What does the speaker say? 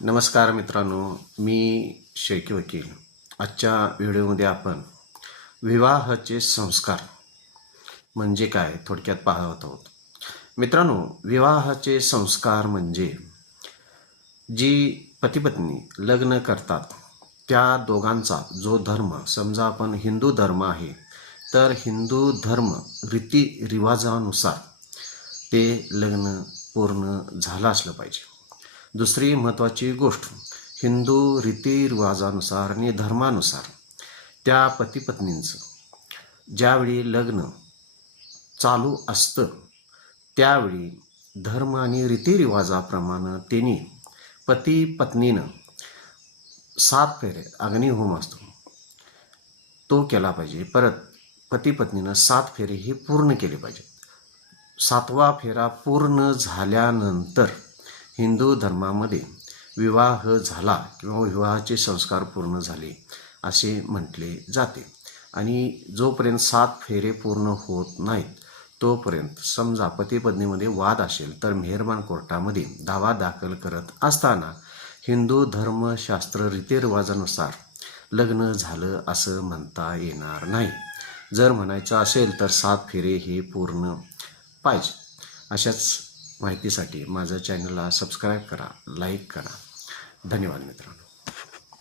नमस्कार मित्रांनो, मी शेळके वकील. आजच्या व्हिडिओमध्ये आपण विवाहाचे संस्कार म्हणजे काय थोडक्यात पाहत आहोत. मित्रांनो, विवाहाचे संस्कार म्हणजे जी पतिपत्नी लग्न करतात त्या दोघांचा जो धर्म, समजा आपण हिंदू धर्म आहे तर हिंदू धर्म रीतिरिवाजानुसार ते लग्न पूर्ण झालं असलं पाहिजे. दुसरी महत्त्वाची गोष्ट, हिंदू रीतिरिवाजानुसार आणि धर्मानुसार त्या पतिपत्नींचं ज्यावेळी लग्न चालू असतं त्यावेळी धर्म आणि रीतिरिवाजाप्रमाणे त्यांनी पती पत्नीनं 7 फेरे अग्निहोम असतो तो केला पाहिजे. परत पती पत्नीनं 7 फेरे हे पूर्ण केले पाहिजेत. 7वा फेरा पूर्ण झाल्यानंतर हिंदू धर्मामध्ये विवाह झाला किंवा विवाहाचे संस्कार पूर्ण झाले असे म्हटले जाते. आणि जोपर्यंत 7 फेरे पूर्ण होत नाहीत तोपर्यंत समजा पती पत्नीमध्ये वाद असेल तर मेहरबान कोर्टामध्ये दावा दाखल करत असताना हिंदू धर्मशास्त्र रीतिरिवाजानुसार लग्न झालं असं म्हणता येणार नाही. जर म्हणायचं असेल तर 7 फेरे हे पूर्ण पाहिजे. अशाच माहितीसाठी माझं चॅनलला सबस्क्राईब करा, लाईक करा. धन्यवाद मित्रांनो.